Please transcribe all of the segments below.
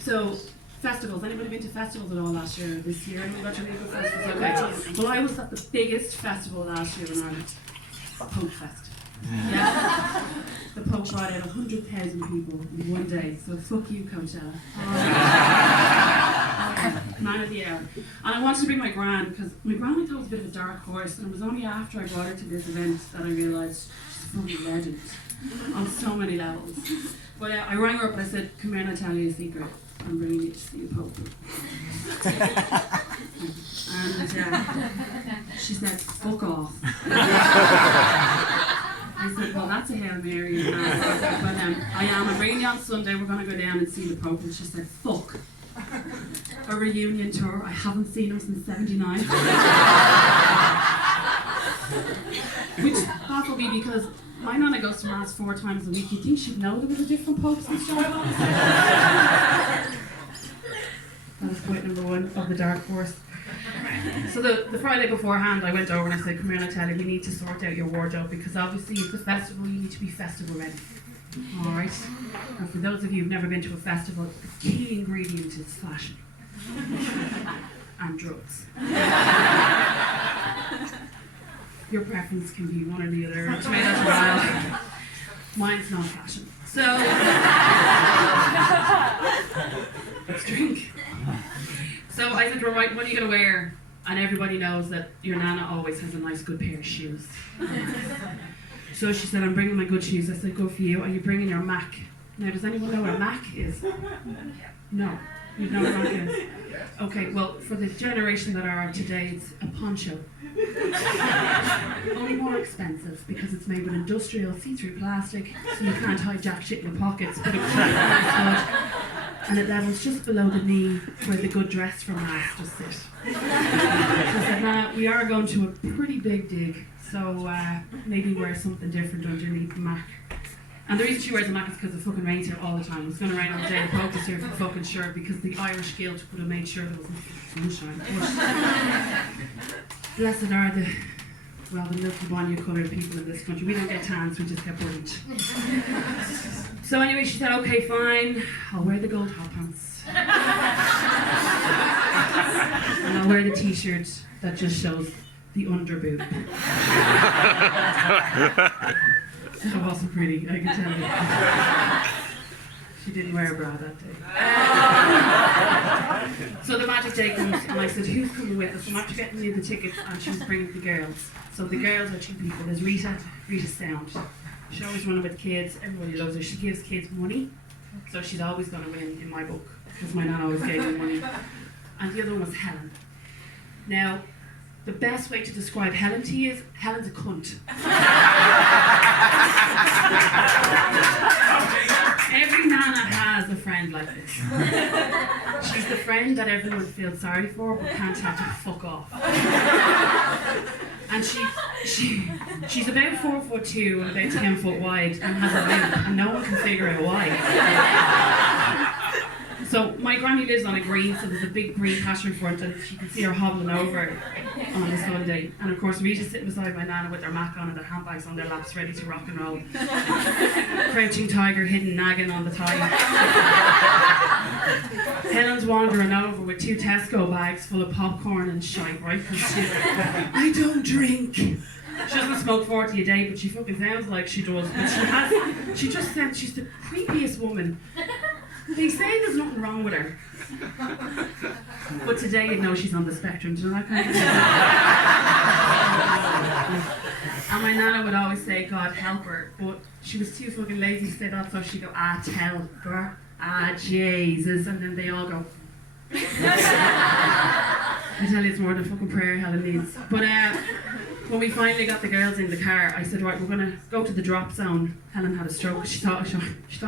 So, festivals. Anybody been to festivals at all last year, this year? Anybody got to any good festivals? Okay. Well, I was at the biggest festival last year in Ireland, Poke Fest. Yeah. The Pope brought out 100,000 people in one day, so fuck you, Coachella. Man of the hour. And I wanted to bring my gran, because my gran I thought was a bit of a dark horse, and it was only after I brought her to this event that I realised she's a fucking legend on so many levels. But I rang her up and I said, come here and I'll tell you a secret. I'm bringing you to see the Pope. And she said, fuck off. I said, well, that's a Hail Mary. But I'm bringing you on Sunday, we're going to go down and see the Pope. And she said, fuck. A reunion tour. I haven't seen him since '79. Which baffled me because my nana goes to Mass 4 times a week. You'd think she'd know there was a different Pope since John. That was point number 1 of the dark horse. So the Friday beforehand, I went over and I said, come here and I tell you, we need to sort out your wardrobe because obviously it's a festival, you need to be festival ready. Alright? And for those of you who've never been to a festival, the key ingredient is fashion. And drugs. Your preference can be one or the other. Tomatoes or wild. Mine's not fashion. So, let's drink. So I said to her, right, what are you going to wear? And everybody knows that your nana always has a nice good pair of shoes. So she said, I'm bringing my good shoes. I said, good for you. Are you bringing your Mac? Now, does anyone know what a Mac is? No. You know what a Mac is? Okay, well, for the generation that are of today, it's a poncho. Only more expensive because it's made with industrial see-through plastic, so you can't hide jack shit in your pockets, but it's and it levels just below the knee where the good dress from last just sit. So I said, Nana, we are going to a pretty big dig, so maybe wear something different underneath the Mac. And the reason she wears a Mac is because it fucking rains here all the time. It's going to rain all the day. The Pope is here for the fucking shirt because the Irish Guild would have made sure there wasn't sunshine. Blessed are the milky Bonya coloured people in this country. We don't get tans, we just get burnt. So anyway, she said, okay, fine, I'll wear the gold hot pants. And I'll wear the t-shirt that just shows the underboob. It wasn't pretty, I can tell you. She didn't wear a bra that day. So the magic day comes, and I said, who's coming with us? I'm after getting you the tickets, and she was bringing the girls. So the girls are 2 people. There's Rita Sound. She's always running with kids, everybody loves her. She gives kids money, so she's always going to win in my book, because my nan always gave me money. And the other one was Helen. Now, the best way to describe Helen to you is, Helen's a cunt. Every nana has a friend like this. She's the friend that everyone feels sorry for but can't have to fuck off. And she's about 4'2" and about 10 foot wide and has a limp and no one can figure out why. So my granny lives on a green, so there's a big green patch in front and you can see her hobbling over on a Sunday. And of course Rita's sitting beside my nana with their Mac on and their handbags on their laps ready to rock and roll. Crouching tiger, hidden nagging on the tie. Helen's wandering over with 2 Tesco bags full of popcorn and shite, right? I don't drink. She doesn't smoke 40 a day, but she fucking sounds like she does. But she's the creepiest woman. They say there's nothing wrong with her. But today you know she's on the spectrum, do you know that kind of thing? And my nana would always say, God help her, but she was too fucking lazy to say that, so she'd go, tell her, Jesus, and then they all go. I tell you, it's more than fucking prayer Helen needs. But when we finally got the girls in the car, I said, right, we're going to go to the drop zone. Helen had a stroke. She thought I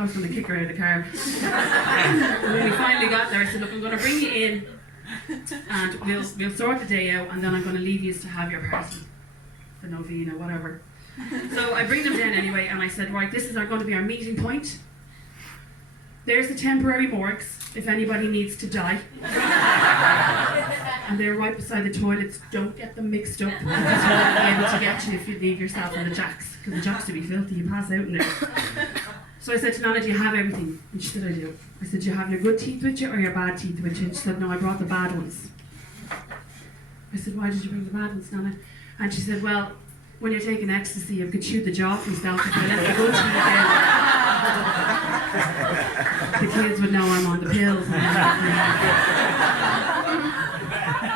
was going to kick her out of the car. And when we finally got there, I said, look, I'm going to bring you in and we'll sort the day out and then I'm going to leave you to have your party. The novena, whatever. So I bring them down anyway and I said, right, this is going to be our meeting point. There's the temporary morgues, if anybody needs to die. And they're right beside the toilets. Don't get them mixed up. Because you won't be able to get you if you leave yourself in the jacks. Because the jacks will be filthy, you pass out in there. So I said to Nana, do you have everything? And she said, I do. I said, do you have your good teeth with you or your bad teeth with you? And she said, no, I brought the bad ones. I said, why did you bring the bad ones, Nana? And she said, well, when you're taking ecstasy, you could chew the jaw from yourself if you left the good teeth in. The kids would know I'm on the pills.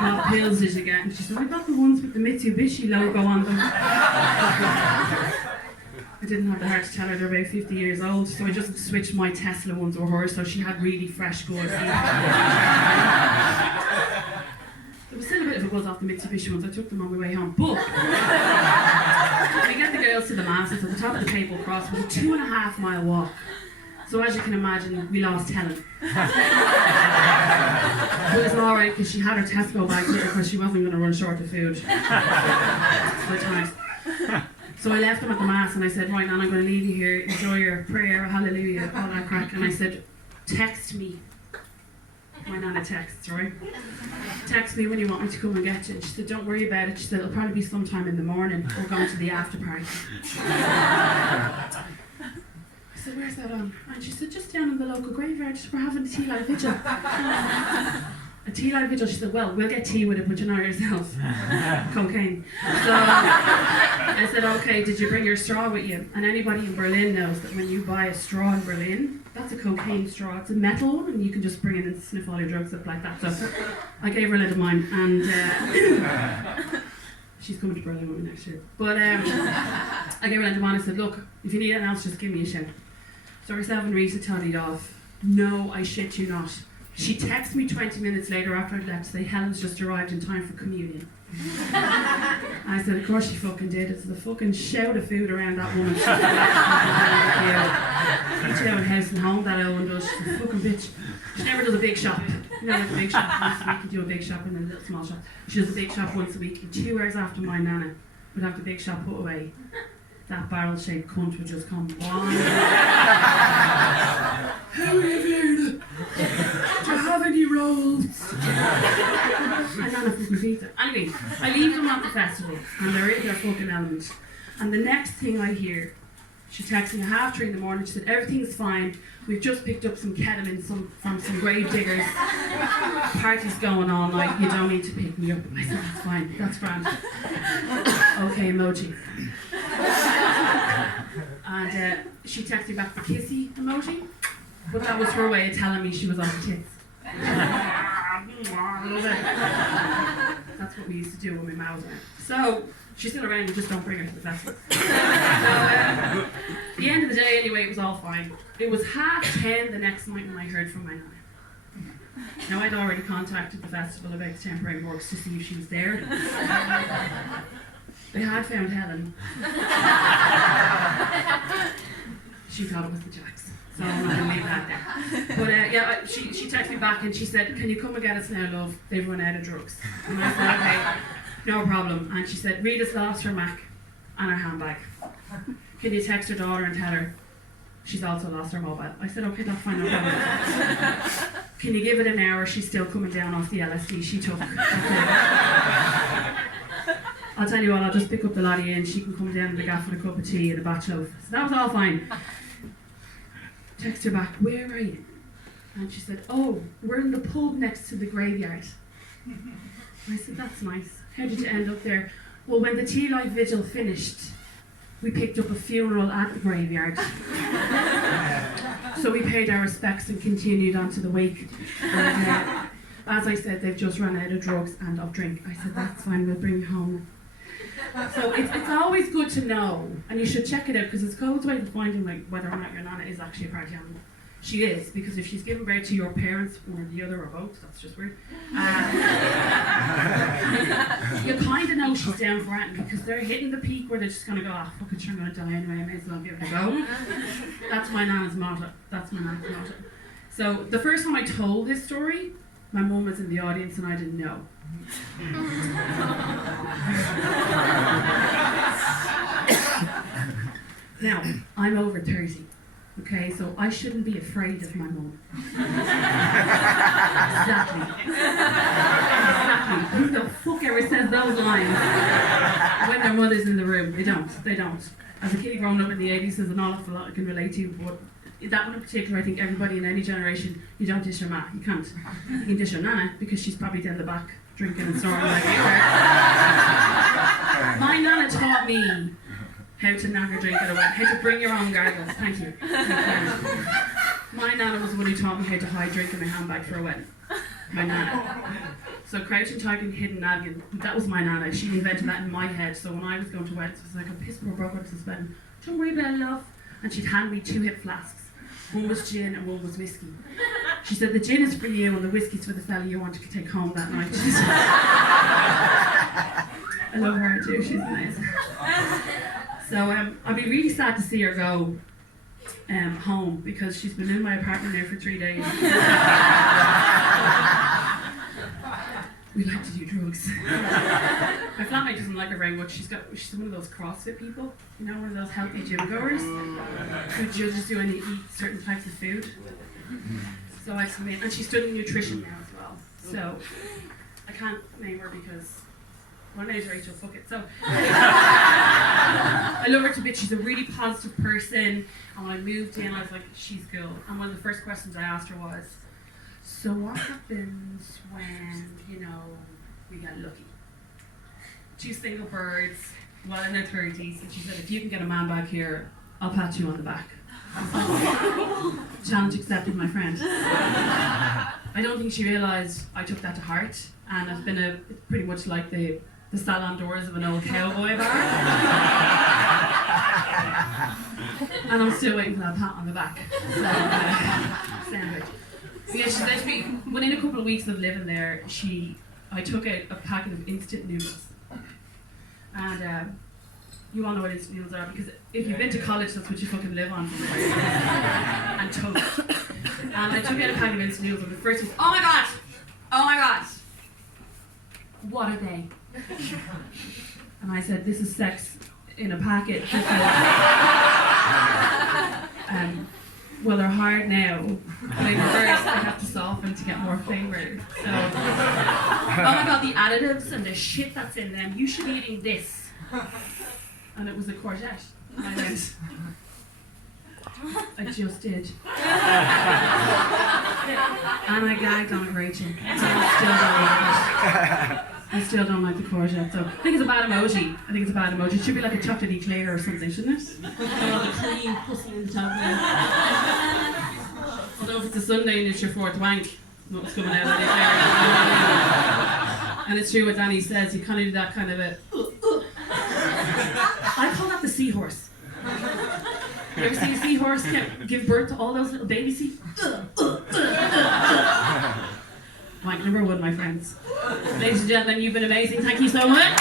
What pills did you get? And she said, I got the ones with the Mitsubishi logo on them. I didn't have the heart to tell her they're about 50 years old, so I just switched my Tesla ones with her, so she had really fresh, good teeth. There was still a bit of a buzz off the Mitsubishi ones. I took them on my way home. But we get the girls to the Mass. It's at the top of the Papal Cross. It was a 2.5 mile walk. So as you can imagine, we lost Helen. But it was alright because she had her Tesco bag with her because she wasn't going to run short of food. So nice. So I left them at the Mass and I said, right, Nan, I'm going to leave you here. Enjoy your prayer, hallelujah, all that crack. And I said, text me. My Nana texts, right? Text me when you want me to come and get you. And she said, don't worry about it. She said, it'll probably be sometime in the morning. We're going to the after party. I said, where's that on? And she said, just down in the local graveyard. We're having a tea light vigil. A tea light vigil. She said, well, we'll get tea with it, but you know yourself. Cocaine. So I said, okay, did you bring your straw with you? And anybody in Berlin knows that when you buy a straw in Berlin, that's a cocaine straw. It's a metal one, and you can just bring it and sniff all your drugs up like that. So I gave her a little mine, and she's coming to Berlin with me next year. But I gave her a little mine and said, look, if you need anything else, just give me a shout. So herself and Rita totted off. No, I shit you not. She texted me 20 minutes later after I'd left to say Helen's just arrived in time for communion. I said, of course she fucking did. It's the fucking shout of food around that woman. Each out of house and home that Owen does. She's a fucking bitch. She never does a big shop. You know, like a big shop once a week, you do a big shop and then a little small shop. She does a big shop once a week. And 2 hours after my Nana would have the big shop put away, that barrel-shaped cunt would just come on. How are you doing? Do you have any rolls? And Nana fucking pizza. Anyway, I leave them at the festival and they're in their fucking element. And the next thing I hear, she texts me at 3:30 in the morning. She said, everything's fine. We've just picked up some ketamine from some grave diggers. Party's going on, like, you don't need to pick me up. I said, that's fine, that's grand. Okay, emoji. And she texted me back the kissy emoji, but that was her way of telling me she was on the tits. That's what we used to do when we mouths went. So she's still around, you just don't bring her to the festival. So the end of the day anyway, it was all fine. It was 10:30 the next night when I heard from my Nana. Now I'd already contacted the festival about the temporary works to see if she was there. They had found Helen. She thought it was the Jacks. So I'm not going to leave that there. But yeah, she texted me back and she said, can you come and get us now, love? They've run out of drugs. And I said, okay, no problem. And she said, Rita's lost her Mac and her handbag. Can you text her daughter and tell her she's also lost her mobile? I said, okay, that's fine, no problem. Can you give it an hour? She's still coming down off the LSD she took. I'll tell you what, I'll just pick up the laddie and she can come down to the gaff with a cup of tea and a batch loaf. So that was all fine. Text her back, where are you? And she said, oh, we're in the pub next to the graveyard. I said, that's nice. How did you end up there? Well, when the tea light vigil finished, we picked up a funeral at the graveyard. So we paid our respects and continued on to the wake. And, as I said, they've just run out of drugs and of drink. I said, that's fine, we'll bring you home. So it's always good to know, and you should check it out, because it's Code's way of finding like whether or not your Nana is actually a party animal. She is, because if she's given birth to your parents, one or the other or both, that's just weird. You kind of know she's down for it, because they're hitting the peak where they're just going to go, ah, fuck it, I'm going to die anyway, I may as well give it a go. That's my Nana's motto. That's my Nana's motto. So the first time I told this story, my mum was in the audience and I didn't know. Now, I'm over 30, okay, so I shouldn't be afraid of my mum. Exactly. Who the fuck ever says those lines when their mother's in the room? They don't. As a kid growing up in the 80s, there's an awful lot I can relate to, but that one in particular, I think everybody in any generation, you don't dish your ma. You can't. You can dish your nana because she's probably down the back drinking and snoring like you are. My nana taught me how to nag or drink at a wedding, how to bring your own gargles. Thank you. My nana was the one who taught me how to hide drink in my handbag for a wedding. My nana. So crouching, tiger, hidden nagging, that was my nana. She invented that in my head. So when I was going to weddings, it was like, I pissed poor brother to this wedding. Don't worry about it, love. And she'd hand me 2 hip flasks. One was gin and one was whiskey. She said, the gin is for you and the whiskey's for the fella you want to take home that night. I love her too, she's amazing. So I'd be really sad to see her go home because she's been in my apartment now for 3 days. We like to do drugs. My flatmate doesn't like her very much. She's one of those CrossFit people, you know, one of those healthy gym goers who just do only eat certain types of food. So I come in, and she's studying nutrition now as well. So I can't name her because my name's Rachel. Fuck it. So I love her to bits. She's a really positive person. And when I moved in, I was like, she's cool. And one of the first questions I asked her was, so what happens when, you know, we get lucky? 2 single birds, well in their 30s, and she said, if you can get a man back here, I'll pat you on the back. Challenge accepted, my friend. I don't think she realised I took that to heart, and it's been pretty much like the salon doors of an old cowboy bar. And I'm still waiting for that pat on the back. So, sandwich. So yeah, she said to me, within a couple of weeks of living there, I took a packet of instant noodles. And you all know what instant noodles are, because if you've been to college, that's what you fucking live on for 5 years. And toast. And I took out a packet of instant noodles, and the first was, oh my god! What are they? And I said, this is sex in a packet. Well, they're hard now, but in reverse, I have to soften to get more flavour. So, oh my god, the additives and the shit that's in them, you should be eating this. And it was a courgette. And I went, I just did. And I gagged on it, Rachel. And I still don't like it. I still don't like the courgette, so I think it's a bad emoji. It should be like a chocolate eclair or something, shouldn't it? All the cream pussy in the top of it. Although if it's a Sunday and it's your 4th wank, what's coming out of the eclair. And it's true what Danny says, you kind of do that kind of a... I call that the seahorse. You ever see a seahorse give birth to all those little baby seahorses? Wank number 1, my friends. Ladies and gentlemen, you've been amazing. Thank you so much.